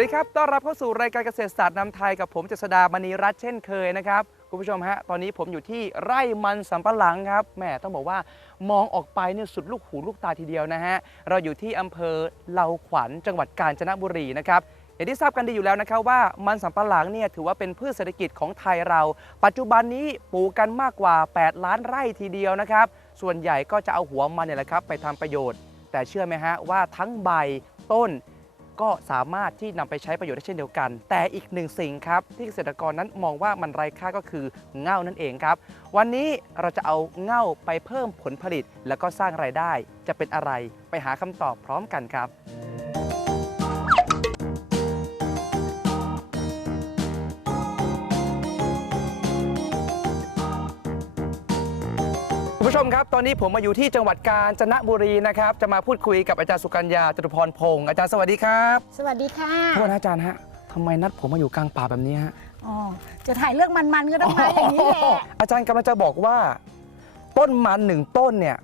วัสดีครับ ต้อนรับเข้าสู่รายการเกษตรศาสตร์นำไทยกับผมเจษดามณีรัตน์เช่นเคยนะครับ คุณผู้ชมฮะ ตอนนี้ผมอยู่ที่ไร่มันสำปะหลังครับ แหมต้องบอกว่ามองออกไปเนี่ยสุดลูกหูลูกตาทีเดียวนะฮะ เราอยู่ที่อำเภอเลาขวัญจังหวัดกาญจนบุรีนะครับอย่างที่ทราบกันดีอยู่แล้วนะครับว่ามันสำปะหลังเนี่ยถือว่าเป็นพืชเศรษฐกิจของไทยเรา ปัจจุบันนี้ปลูกกันมากกว่า 8 ล้านไร่ทีเดียวนะครับ ส่วนใหญ่ก็จะเอาหัวมันเนี่ยแหละครับไปทำประโยชน์ แต่เชื่อไหมฮะว่าทั้งใบต้น ก็สามารถที่นำไปใช้ประโยชน์ได้เช่นเดียวกัน แต่อีกหนึ่งสิ่งครับที่เกษตรกรนั้นมองว่ามันไร้ค่าก็คือเง่านั่นเองครับ วันนี้เราจะเอาเง่าไปเพิ่มผลผลิต แล้วก็สร้างรายได้ จะเป็นอะไรไปหาคำตอบพร้อมกันครับ คุณผู้ชมครับ ตอนนี้ผมมาอยู่ที่จังหวัดกาญจนบุรีนะครับ จะมาพูดคุยกับอาจารย์สุกัญญาจตุพรพงศ์อาจารย์สวัสดีครับสวัสดีค่ะโทษนะอาจารย์ฮะทำไมนัดผมมาอยู่กลางป่าแบบนี้ฮะอ๋อจะถ่ายเรื่องมันๆก็ต้องมาอย่างนี้แหละอาจารย์กำลังจะบอกว่า ต้นมันหนึ่งต้นเนี่ย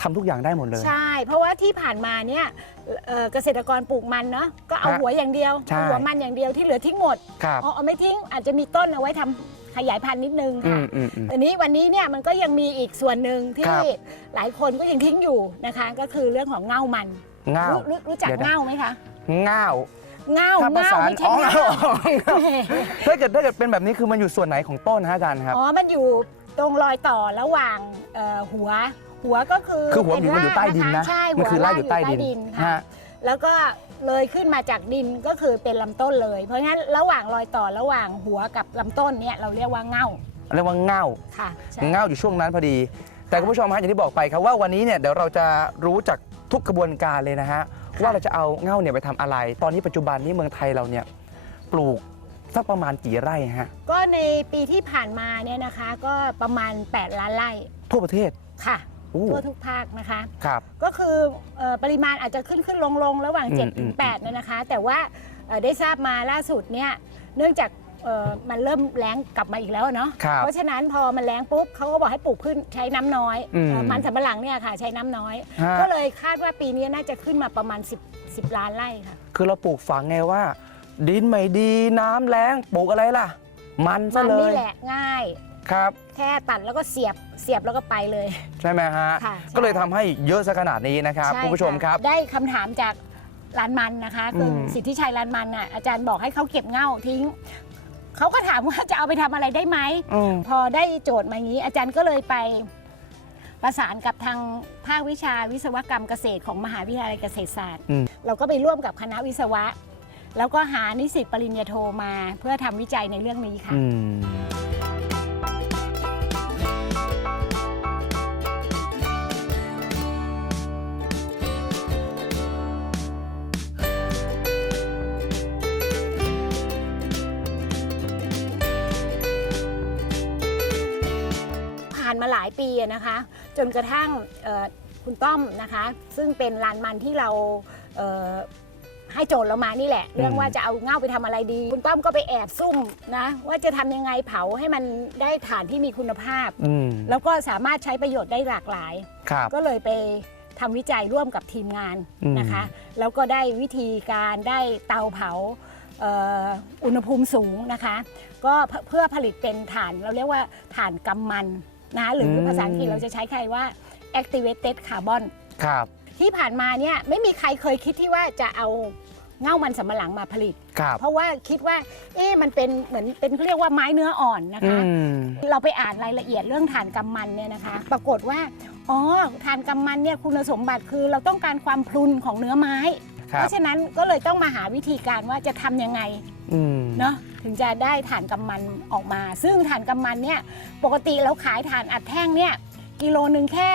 ทำทุกอย่างได้หมดเลย ใช่ เพราะว่าที่ผ่านมาเนี่ยเอ่อเกษตรกรปลูกมันเนาะก็เอาฮะหัวอย่างเดียวใช่เอาหัวมันอย่างเดียวที่เหลือทิ้งหมดครับ เอาเอาไม่ทิ้งอาจจะมีต้นเอาไว้ทำ ขยายพันธุ์นิดนึงอืค่ะ มอืมอืมแต่นี้วันนี้เนี่ยมันก็ยังมีอีกส่วนหนึ่งคที่รับ หลายคนก็ยังทิ้งอยู่นะคะ ก็คือเรื่องของเง่ามันเง่ารู้รู้รู้จักเดี๋ยวนะ เง่าไหมคะเง่าเง่าถ้าภาเง่าษาไม่ใช่อ๋อเง่าเง่าถ้าเกิดถ้าเกิดเป็นแบบนี้คือมันอยู่ส่วนไหนของต้นฮะอาจารย์ครับ อ๋อมันอยู่ตรงรอยต่อระหว่างเอ่อหัว หัวก็คือคือหัวเป็อยู่มันอยู่ใต้ดินนะใช่มันคือหัวรากอยู่ใต้ดินค่ะฮะ แล้วก็ เลยขึ้นมาจากดินก็คือเป็นลำต้นเลย เพราะงั้นระหว่างรอยต่อระหว่างหัวกับลำต้นเนี่ยเราเรียกว่าเง่าเรียกว่าเง่าค่ะใช่เง่าอยู่ช่วงนั้นพอดี แต่คุณผู้ชมฮะอย่างที่บอกไปครับว่าวันนี้เนี่ยเดี๋ยวเราจะรู้จักทุกกระบวนการเลยนะฮะว่าเราจะเอาเง่าเนี่ยไปทำอะไร ตอนนี้ปัจจุบันนี้เมืองไทยเราเนี่ยปลูกสักประมาณกี่ไร่ฮะก็ในปีที่ผ่านมาเนี่ยนะคะก็ประมาณ 8 ล้านไร่ทั่วประเทศค่ะ อู้ทั่วทุกภาคนะคะ ครับ ก็คือเอ่อปริมาณอาจจะขึ้นขึ้นลงลงระหว่าง อืม7 ถึง 8 เนี่ยนะคะ แต่ว่าเอ่อได้ทราบมาล่าสุดเนี่ยเนื่องจากเอ่อมันเริ่มแล้งกลับมาอีกแล้วเนาะครับเพราะฉะนั้นพอมันแล้งปุ๊บเขาก็บอกให้ปลูกพืชใช้น้ำน้อยอืม เอ่อมันสำปะหลังเนี่ยค่ะใช้น้ำน้อย ฮะก็เลยคาดว่าปีนี้น่าจะขึ้นมาประมาณ 10 10 ล้านไร่ค่ะ คือเราปลูกฝังไงว่า ดินไม่ดีน้ำแล้งปลูกอะไรล่ะ มันซะมันเลนี่ยแหละง่าย ครับ แค่ตัดแล้วก็เสียบเสียบแล้วก็ไปเลย ใช่ไหมฮะ ค่ะใช่ ก็เลยทำให้เยอะซะขนาดนี้นะครับใช่คุณผู้ชมครับได้คำถามจากร้านมันนะคะคือมสิทธิชัยร้านมันอะอาจารย์บอกให้เขาเก็บเง่าทิ้งเขาก็ถามว่าจะเอาไปทำอะไรได้ไหม อืม พอได้โจทย์มาอย่างนี้อาจารย์ก็เลยไปประสานกับทางภาควิชาวิศวกรรมเกษตรของมหาวิทยาลัยเกษตรศาสตร์ อืม เราก็ไปร่วมกับคณะวิศวะ แล้วก็หานิสิตปริญญาโทมา เพื่อทำวิจัยในเรื่องนี้ค่ะ อืม มาหลายปีอะนะคะ จนกระทั่งเอ่อคุณต้อมนะคะ ซึ่งเป็นลานมันที่เราเอ่อให้โจทย์เรามานี่แหละ เรื่องว่าจะเอาเง่าไปทำอะไรดี คุณต้อมก็ไปแอบซุ่มนะ ว่าจะทำยังไงเผาให้มันได้ฐานที่มีคุณภาพอืมแล้วก็สามารถใช้ประโยชน์ได้หลากหลายครับก็เลยไปทำวิจัยร่วมกับทีมงานอืมนะคะ แล้วก็ได้วิธีการได้เตาเผาเอ่ออุณหภูมิสูงนะคะ ก็เพื่อเพื่อผลิตเป็นถ่านเราเรียกว่าถ่านกำมัน นะคะหรือภาษาอังกฤษเราจะใช้คำว่า activated carbon ครับที่ผ่านมาเนี่ยไม่มีใครเคยคิดที่ว่าจะเอาเง่ามันสำปะหลังมาผลิต ครับเพราะว่าคิดว่า เอ๊ะมันเป็นเหมือนเป็นเขาเรียกว่าไม้เนื้ออ่อนนะอืคะ ม เราไปอ่านรายละเอียดเรื่องถ่านกำมันเนี่ยนะคะ ปรากฏว่า อ๋อถ่านกำมันเนี่ยคุณสมบัติคือเราต้องการความพรุนของเนื้อไม้ ครัเพบราะฉะนั้นก็เลยต้องมาหาวิธีการว่าจะทำยังไงอืม เนาะ ถึงจะได้ถ่านกำมันออกมา ซึ่งถ่านกำมันเนี่ยปกติเราขายถ่านอัดแท่งเนี่ยกิโลหนึ่งแค่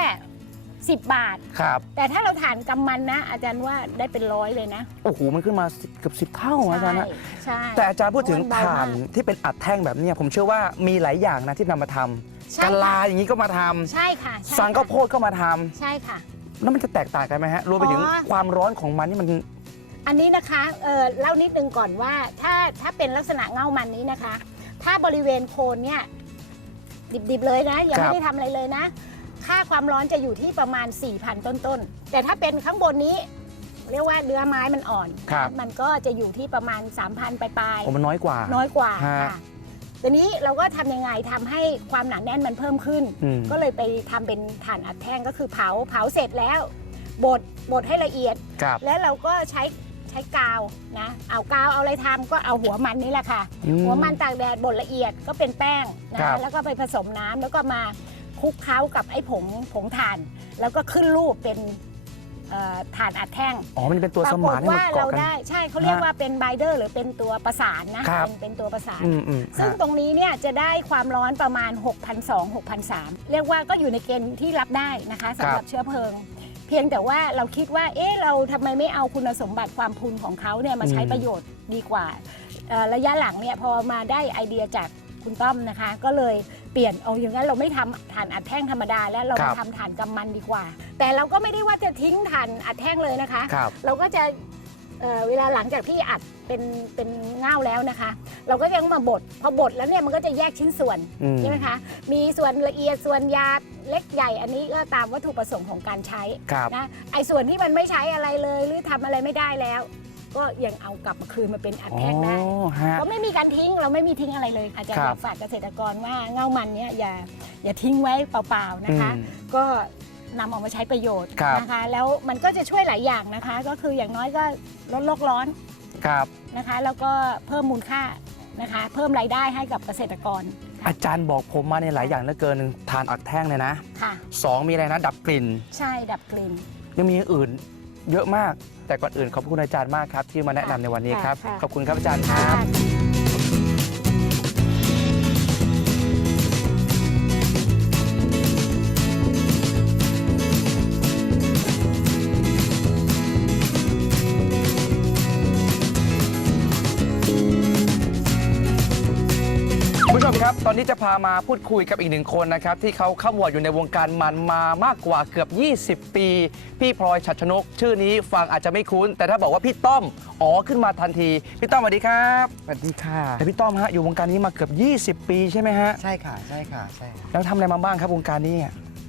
10 บาท ครับ แต่ถ้าเราถ่านกำมันนะ อาจารย์ว่าได้เป็นร้อยเลยนะโอ้โห มันขึ้นมา10เกือบสิบเท่าอาจารย์นะ ใช่ แต่อาจารย์พูดถึงเพระมัเบถ่านมกที่เป็นอัดแท่งแบบเนี้ยผมเชื่อว่ามีหลายอย่างนะที่นำมาทำใช่กะลาค่ะอย่างนี้ก็มาทำใช่ค่ะใช่สังข้าวค่ะโพดก็มาทำใช่ค่ะ แล้วมันจะแตกต่างกันไหมฮะรวมไปถึงอ๋อ ความร้อนของมันนี่มัน อันนี้นะคะเอ่อเล่านิดนึงก่อนว่าถ้าถ้าเป็นลักษณะเง่ามันนี้นะคะ ถ้าบริเวณโคนเนี่ยดิบๆเลยนะยังครับไม่ได้ทำอะไรเลยนะ ค่าความร้อนจะอยู่ที่ประมาณ 4,000 ต้นๆ แต่ถ้าเป็นข้างบนนี้ เรียกว่าเนื้อไม้มันอ่อน ครับ มันก็จะอยู่ที่ประมาณ 3,000 ปลายโอ้มันน้อยกว่า ๆ น้อยกว่าฮะ ค่ะทีนี้เราก็ทำยังไงทำให้ความหนาแน่นมันเพิ่มขึ้น อืม ก็เลยไปทำเป็นถ่านอัดแท่งก็คือเผาเผาเสร็จแล้วบดบดให้ละเอียด ครับ แล้วเราก็ใช้ ใช้กาวนะเอากาวเอาอะไรทำก็เอาหัวมันนี่แหละค่ะอืหัวมันตากแดดบดละเอียดก็เป็นแป้งนะครับแล้วก็ไปผสมน้ำแล้วก็มาคลุกเคล้ากับไอ้ผงผงถ่าน แล้วก็ขึ้นรูปเป็นเอ่อถ่านอัดแท่ง อ๋อ มันเป็นตัวปสรากมาฏนให้มัว่านเราเกาะกันได้ ใช่เขาเรียกฮะว่าเป็นไบเดอร์หรือเป็นตัวประสานนะครับเป็นเป็นตัวประสานอืมอืมซึ่งฮะตรงนี้เนี่ยจะได้ความร้อนประมาณ 6,200 6,300 เรียกว่าก็อยู่ในเกณฑ์ที่รับได้นะคะสำหรับเชื้อเพลิงเพียงแต่ว่าเราคิดว่า เอ๊ะ เราทำไมไม่เอาคุณสมบัติความพูนของเขาเนี่ยมาใช้ประโยชน์ดีกว่าเอ่อระยะหลังเนี่ยพอมาได้ไอเดียจากคุณต้อมนะคะ ก็เลยเปลี่ยนเอาอย่างนั้นเราไม่ทำถ่านอัดแท่งธรรมดาแล้วเราครัมาบ ทำถ่านกำมันดีกว่า แต่เราก็ไม่ได้ว่าจะทิ้งถ่านอัดแท่งเลยนะคะ ครับ เราก็จะ เอ่อเวลาหลังจากที่อัดเป็นเป็นเง่าแล้วนะคะ เราก็ยังมาบดพอบดแล้วเนี่ยมันก็จะแยกชิ้นส่วนอืม ใช่ไหมคะมีส่วนละเอียดส่วนหยาบเล็กใหญ่ อันนี้ก็ตามวัตถุประสงค์ของการใช้ครับ นะไอ้ส่วนที่มันไม่ใช้อะไรเลยหรือทำอะไรไม่ได้แล้ว ก็ยังเอากลับมาคืนมาเป็นอัดอ๋อแท่งได้ ฮะก็ไม่มีการทิ้งเราไม่มีทิ้งอะไรเลย อาจารย์คอรับ ยากฝากเกษตรกรว่าเง่ามันเนี่ยอย่าอย่าทิ้งไว้เปล่าๆนะคะ อืม ก็ นำออกมาใช้ประโยชน์ครับ นะคะ แล้วมันก็จะช่วยหลายอย่างนะคะ ก็คืออย่างน้อยก็ลดโลกร้อนครับ นะคะ แล้วก็เพิ่มมูลค่านะคะ เพิ่มรายได้ให้กับเกษตรกรอาจารย์บอกผมมาในยหลายอย่างเหลือเกินทานอัดแท่งเลยนะค่ะ สองมีอะไรนะ ดับกลิ่น ใช่ดับกลิ่น ยังมีอย่างอื่นเยอะมาก แต่ก่อนอื่นขอบคุณอาจารย์มากครับ ที่มาแนะนำในวันนี้ครับ ค่ะขอบคุณครับอาจารย์ครับคุณ ผู้ชมครับตอนนี้จะพามาพูดคุยกับอีกหนึ่งคนนะครับ ที่เขาเข้าหวดอยู่ในวงการมันมามากกว่าเกือบ 20 ปี พี่พลอยชัดชนก ชื่อนี้ฟังอาจจะไม่คุ้น แต่ถ้าบอกว่าพี่ต้อมอ๋อขึ้นมาทันที พี่ต้อมสวัสดีครับสวัสดีค่ะ แต่พี่ต้อมฮะอยู่วงการนี้มาเกือบ 20 ปีใช่ไหมฮะใช่ค่ะใช่ค่ะใช่แล้วทำอะไรมาบ้างครับวงการนี้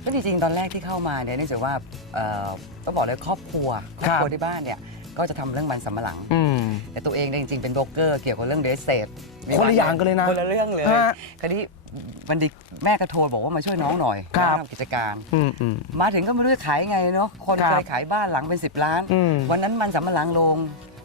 ก็จริงๆตอนแรกที่เข้ามาเนี่ยเนื่องจากว่าเอ่อต้องบอกเลยครอบครัวครอบครัวที่บ้านเนี่ย ก็จะทำเรื่องมันสำปะหลัง อืม แต่ตัวเองเนี่ยจริงๆ เป็นโบรกเกอร์เกี่ยวกับเรื่องเดรสเซตคนละอย่างกันเลยนะคนละเรื่องเลยฮะคราวนี้วันดีแม่กระโทรบอกว่ามาช่วยน้องหน่อยครับ น้องทำกิจการ อืมอืม มาถึงก็ไม่รู้จะขายไงเนาะคนครับเคยขายบ้านหลังเป็น 10 ล้าน อืม วันนั้นมันสำปะหลังลง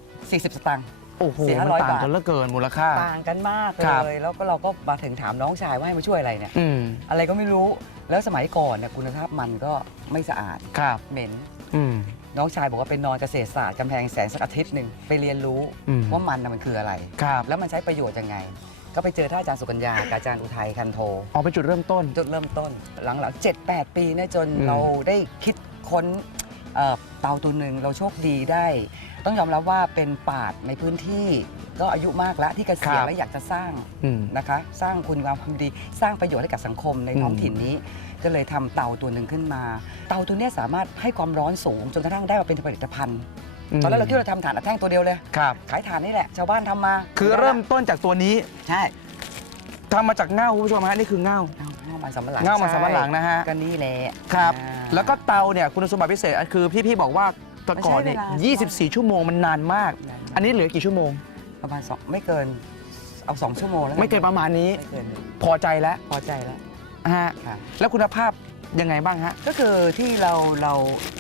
40 สตางค์ โอ้โหเสียมัน500ต่างบาท กันเหลือเกินมูลค่า ต่างกันมากครับ เลย แล้วก็เราก็มาถึงถามน้องชายว่าให้มาช่วยอะไรเนี่ย อืมอะไรก็ไม่รู้แล้วสมัยก่อนเนี่ยคุณภาพมันก็ไม่สะอาดครับ เหม็น อืม น้องชายบอกว่าเป็นนอนเกษตรศาสตร์กำแพงแสนสักอาทิตย์หนึ่งไปเรียนรู้อืม ว่ามันน่ะมันคืออะไร ครับแล้วมันใช้ประโยชน์ยังไง ก็ไปเจอท่านอาจารย์สุกัญญากับอาจารย์อุทัยคันโทออกเป็นจุดเริ่มต้น จุดเริ่มต้นหลังๆ 7 8 ปีเนี่ยจนอืม เราได้คิดค้น เอ่อเตาตัวหนึ่งเราโชคดีได้ ต้องยอมรับว่าเป็นปราดในพื้นที่ก็อายุมากแล้วที่เกษียณแล้วอยากจะสร้าง อืม นะคะสร้างคุณงามความดีสร้างประโยชน์ให้กับสังคมในท้องอืมถิ่นนี้ ก็เลยทำเตาตัวหนึ่งขึ้นมา เตาตัวเนี้ยสามารถให้ความร้อนสูงจนกระทั่งได้มาเป็นผลิตภัณฑ์ตอนแรกเราคิดว่าเราทำถ่านอัดแท่งตัวเดียวเลย ครับ ขายถ่านนี่แหละ ชาวบ้านทำมาคือเริ่มต้นจากตัวนี้ใช่ทำมาจากเง่าคุณผู้ชมฮะนี่คือเง่า เอา เง่ามันสำปะหลังเง่ามันสำปะหลังนะฮะ ก็นี่แหละครับ อ่า แล้วก็เตาเนี่ยคุณสมบัติพิเศษอันคือพี่ๆบอกว่าแต่ก่อนเนี่ยมันใช้เวลา24 ชั่วโมงมันนานมาก อันนี้เหลือกี่ชั่วโมง ประมาณสองไม่เกินเอาสองชั่วโมงแล้วไม่เกินประมาณนี้ ไม่เกินพอใจแล้วพอใจแล้ว ฮะ ค่ะ แล้วคุณภาพ ยังไงบ้างฮะ ก็คือที่เราเรา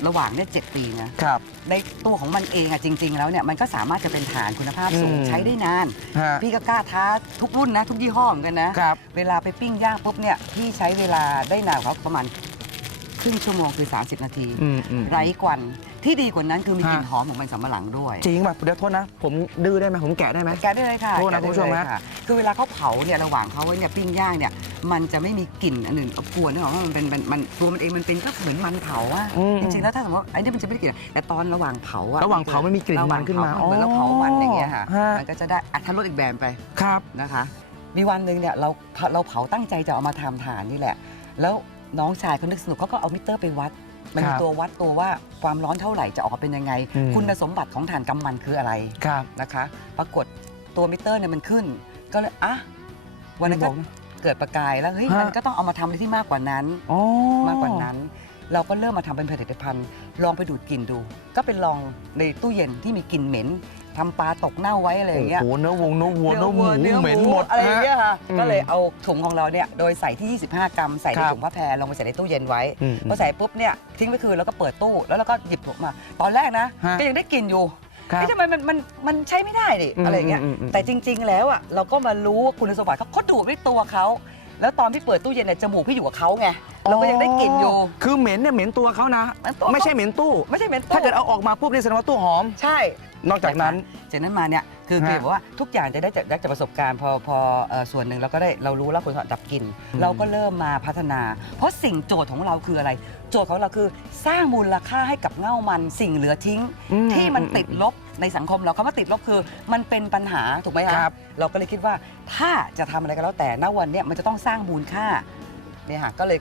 ระหว่างเนี่ยเจ็ดปีนะครับ ในตัวของมันเองอะจริง ๆ แล้วเนี่ยมันก็สามารถจะเป็นฐานคุณภาพสูงอืม ใช้ได้นาน ฮะ พี่ก็กล้าท้าทุกรุ่นนะ ทุกยี่ห้อเหมือนกันนะครับ เวลาไปปิ้งย่างปุ๊บเนี่ยพี่ใช้เวลาได้นานกว่าเขาประมาณครึ่งชั่วโมงคือ 30 นาที อืมอืม ไร้ควัน ที่ดีกว่านั้นคือมีฮะกลิ่นหอมของมันสำปะหลังด้วย จริงป่ะเดี๋ยวโทษนะ ผมดื้อได้ไหมผมแกะได้ไหม แกะได้เลยค่ะโทษนะแกได้คุณผู้ชมเลยฮะ ค่ะคือเวลาเขาเผาเนี่ยระหว่างเขาเนี่ยปิ้งย่างเนี่ยมันจะไม่มีกลิ่นอันอื่นรบกวนนึกออกว่ามันเป็นมันมันตัวมันเองมันเป็นก็เหมือนมันเผาอะอืมจริงๆแล้วถ้าสมมติว่าไอ้นี่มันจะไม่ได้กลิ่นแต่ตอนระหว่างเผาอะระหว่างเผามันมีกลิ่นมันขึ้นมาระหว่งเผเหมือนเราเผามันอย่างเงี้ยค่ะฮะ มันก็จะได้อัตรสอีกแบบไป ครับ นะคะ มีวันหนึ่งเนี่ยเราเราเผาตั้งใจจะเอามาทำฐานนี่แหละ แล้วน้องชายเขานึกสนุกเขาก็เอามิเตอร์ไปวัด มันคมีรับตัววัดตัวว่าความร้อนเท่าไหร่จะออกมาเป็นยังไง อืม คุณสมบัติของถ่านกำมันคืออะไรครับนะคะ ปรากฏตัวมิเตอร์เนี่ยมันขึ้น ก็เลยอะวันนั้นก็ บอกนะเกิดประกายแล้วเฮ้ยฮะ มันก็ต้องเอามาทำอะไรที่มากกว่านั้น อ๋อมากกว่านั้น เราก็เริ่มมาทำเป็นผลิตภัณฑ์ ลองไปดูดกลิ่นดู ก็เป็นลองในตู้เย็นที่มีกลิ่นเหม็น ทำปลาตกเน่าไว้อะไรอย่างเงี้ยโอ้โหเนื้อวงเนื้อวัวเนื้อหมูเนื้อเหม็นหมดอะไรอย่างเงี้ยค่ะ อืมก็เลยเอาถุงของเราเนี่ยโดยใส่ที่ 25 กรัมใส่ในครับถุงผ้าแพรลงไปใส่ในตู้เย็นไว้อืมพอใส่ปุ๊บเนี่ยทิ้งไว้คืนแล้วก็เปิดตู้แล้วเราก็หยิบถุงมา ตอนแรกนะฮะก็ยังได้กลิ่นอยู่ครับ เอ๊ะทำไมมันมันมันใช้ไม่ได้ดิอืมอะไรอย่างเงี้ยอืมอืมแต่จริง ๆ แล้วอะเราก็มารู้ว่าคุณสมบัติเขาเขาดูดด้วยตัวเขา แล้วตอนที่เปิดตู้เย็นเนี่ยจมูกพี่อยู่กับเขาไงเราก็ยังได้กลิ่นอยู่ คือเหม็นเนี่ยเหม็นตัวเขานะ เหม็นตัวเขา ไม่ใช่เหม็นตู้ ไม่ใช่เหม็นตู้ถ้าเกิดเอาออกมาปุ๊บนี่แสดงว่าตู้หอม ใช่ นอกจากนั้น จากนั้นมาเนี่ยคือฮะคือบอกว่าทุกอย่างจะได้จากได้จากประสบการณ์พอพอเอ่อส่วนหนึ่งเราก็ได้เรารู้แล้วคุณสมบัติดับกลิ่นอืม เราก็เริ่มมาพัฒนา เพราะสิ่งโจทย์ของเราคืออะไร โจทย์ของเราคือสร้างมูลค่าให้กับเง่ามันสิ่งเหลือทิ้ง อื ที่มันติดลบในสังคมเราคำว่าติดลบคือ มันเป็นปัญหาถูกไหมครัคะบเราก็เลยคิดว่าถ้าจะทำอะไรก็แล้วแต่ณวันเนี้ยมันจะต้องสร้างมูลค่าเนี่ยค่ะก็เลย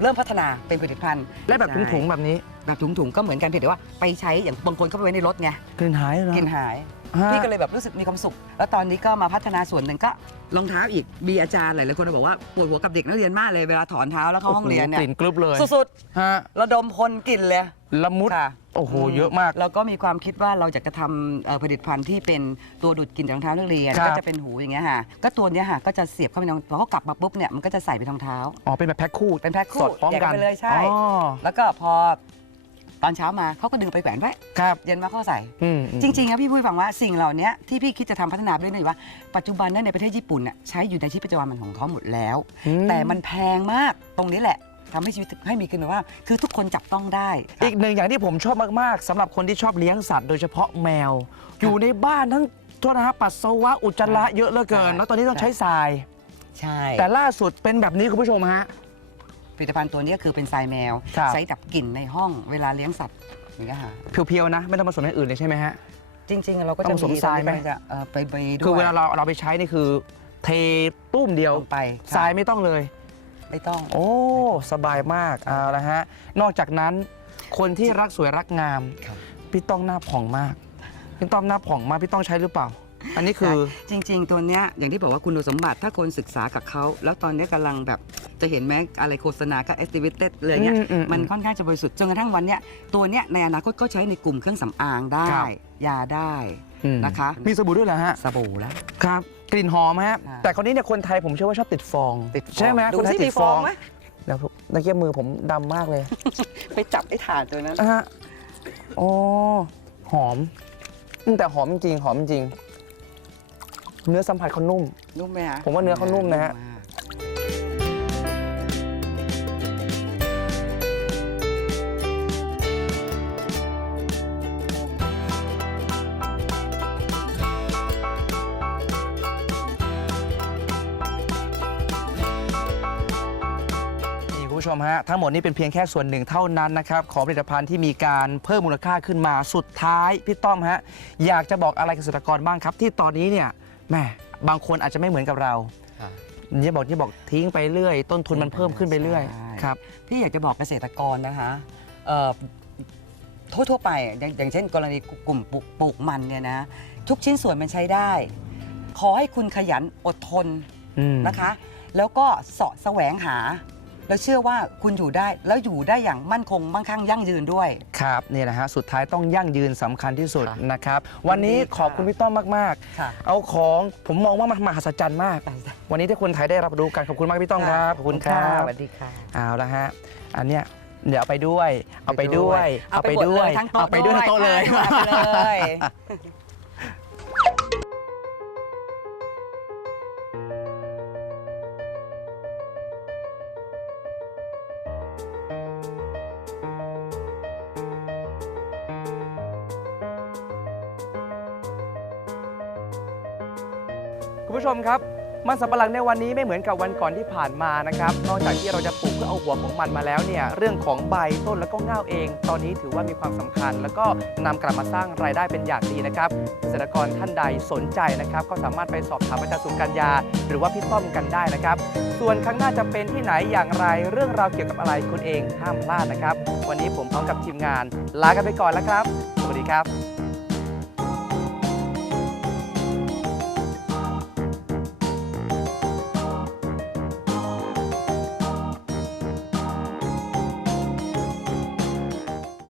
เริ่มพัฒนาเป็นผลิตภัณฑ์และแบบถุงๆแบบนี้แบบถุงๆก็เหมือนกันเพียงแต่ว่าไปใช้อย่างบางคนเข้าไปไว้ในรถไงกลิ่นหายเหรอกินหาย ฮะ พี่ก็เลยแบบรู้สึกมีความสุข แล้วตอนนี้ก็มาพัฒนาส่วนหนึ่งก็รองเท้าอีกมีอาจารย์หลายๆคนบอกว่าปวดหัวกับเด็กนักเรียนมากเลยเวลาถอนเท้าแล้วเข้าห้องเรียนเนี่กยลิ่นกรึบเลยสุดฮะๆระดมพลกลิ่นเลย ละมุด ค่ะ โอ้โห เยอะมาก เราก็มีความคิดว่าเราอยากจะทำเอ่อผลิตภัณฑ์ที่เป็นตัวดูดกลิ่นจากรองเท้านักเรียนครับ ก็จะเป็นหูอย่างเงี้ยค่ะก็ตัวเนี้ยค่ะก็จะเสียบเข้าไปในรองพอเขากลับมาปุ๊บเนี่ยมันก็จะใส่ไปรองเท้า อ๋อ เป็นแบบแพ็คคู่เป็นแพ็คคู่สอดพร้อมแยกกันไปเลยใช่ อ๋อ แล้วก็พอ ตอนเช้ามาเขาก็ดึงไปแขวนไว้ครับเย็นมาเขาใส่ อืมจริงๆนะพี่พูดให้ฟังว่าสิ่งเหล่านี้ที่พี่คิดจะทำพัฒนาไปเรื่อยๆว่าปัจจุบันนั้นในประเทศญี่ปุ่นน่ะใช้อยู่ในชีวิตประจำวันของเขาหมดแล้ว อืแต่มันแพงมากตรงนี้แหละทำให้ชีวิตให้มีคุณภาพคือทุกคนจับต้องได้ อีกหนึ่งอย่างที่ผมชอบมาก ๆสำหรับคนที่ชอบเลี้ยงสัตว์โดยเฉพาะแมว อยู่ในบ้านทั้งโทษนะฮะปัสสาวะอุจจาระเยอะเหลือเกิน ใช่ แล้วตอนนี้ต้องใช้ทราย ใช่แต่ล่าสุดเป็นแบบนี้คุณผู้ชมฮะ ผลิตภัณฑ์ตัวนี้คือเป็นทรายแมวครับ ใช้ดับกลิ่นในห้องเวลาเลี้ยงสัตว์อย่างเงี้ยค่ะเพียวๆนะ ไม่ต้องผสมอย่างอื่นเลยใช่ไหมฮะ จริง ๆ เราก็ต้จะองผสมทรายไหม จะเอ่อไปไปด้วยคือเวลาเราเราไปใช้นี่คือ เทตุ้มเดียวลงไปทรายไม่ต้องเลย ไม่ต้อง โอ้ สบายมากเอาละฮะ นอกจากนั้น คนที่รักสวยรักงาม ครับ พี่ต้องหน้าผ่องมาก พี่ต้องหน้าผ่องมาก พี่ต้องใช้หรือเปล่า อันนี้คือจริง ๆ ตัวเนี้ยอย่างที่บอกว่าคุณสมบัติถ้าคนศึกษากับเขาแล้วตอนเนี้ยกำลังแบบจะเห็นไหมอะไรโฆษณาก็ activated เลยเนี่ยอืมอืมมันค่อนข้างจะบริสุทธิ์จนกระทั่งวันเนี้ยตัวเนี้ยในอนาคตก็ใช้ในกลุ่มเครื่องสำอางได้ครับยาได้อืมนะคะ มีสบู่ด้วยเหรอฮะสบู่แล้วครับกลิ่นหอมฮะค่ะแต่คนนี้เนี่ยคนไทยผมเชื่อว่าชอบติดฟองติดฟองใช่ไหมดูคนไทยสิติมีดฟฟอองงไหมแล้วตะเกียบมือผมดำมากเลย ไปจับไอ้ถ่านตัวนั้นอะฮะโอ้หอมอืมแต่หอมจริงๆหอมจริง เนื้อสัมผัสเขานุ่ม นุ่มไหมฮะผมว่าเนื้อเขานุ่มนะฮะ มากนี่คุณผู้ชมฮะ ทั้งหมดนี้เป็นเพียงแค่ส่วนหนึ่งเท่านั้นนะครับ ของผลิตภัณฑ์ที่มีการเพิ่มมูลค่าขึ้นมาสุดท้าย พี่ต้อมฮะ อยากจะบอกอะไรเกษตรกรบ้างครับ ที่ตอนนี้เนี่ย แหม่บางคนอาจจะไม่เหมือนกับเราค่ะนี่บอกที่บอกทิ้งไปเรื่อย ต้นทุนมันเพิ่มขึ้นไปเรื่อยใช่ ครับ พี่อยากจะบอกเกษตรกรนะคะเอ่อทั่วทั่วๆไปอย่างอย่างเช่น กรณีกลุ่มปลูกปลูกมันเนี่ยนะทุกชิ้นส่วนมันใช้ได้ ขอให้คุณขยันอดทนอืมนะคะ แล้วก็เสาะแสวงหา แล้วเชื่อว่าคุณอยู่ได้แล้วอยู่ได้อย่างมั่นคงมั่งคั่งยั่งยืนด้วย ครับนี่นะฮะสุดท้ายต้องยั่งยืนสำคัญที่สุดค่ะนะครับ วันนี้ยินดีค่ะ ขอบคุณพี่ต้อมมาก ค่ะ ๆ เอาของผมมองว่ามันมหัศจรรย์มาก วันนี้ที่คนไทยได้รับรู้กันขอบคุณมากพี่ต้อมครับขอบคุณครับสวัสดีค่ะ เอาละฮะอันเนี้ยเดี๋ยวเอาไปด้วย เอาไปด้วยเอาไปด้วยเอาทั้งโต๊ะไปด้วยทั้งโต๊ะเลย เอาไปเลย ชมครับมันสำปะหลังในวันนี้ไม่เหมือนกับวันก่อนที่ผ่านมานะครับ นอกจากที่เราจะปลูกเพื่อเอาหัวของมันมาแล้วเนี่ย เรื่องของใบต้นแล้วก็เง่าเอง ตอนนี้ถือว่ามีความสำคัญ แล้วก็นำกลับมาสร้างรายได้เป็นอย่างดีนะครับเกษตรกรท่านใดสนใจนะครับ ก็สามารถไปสอบถามอาจารย์สุกัญญา หรือว่าพี่ต้อมกันได้นะครับ ส่วนครั้งหน้าจะเป็นที่ไหนอย่างไร เรื่องราวเกี่ยวกับอะไรคุณเองห้ามพลาดนะครับ วันนี้ผมพร้อมกับทีมงาน ลากันไปก่อนแล้วครับ สวัสดีครับ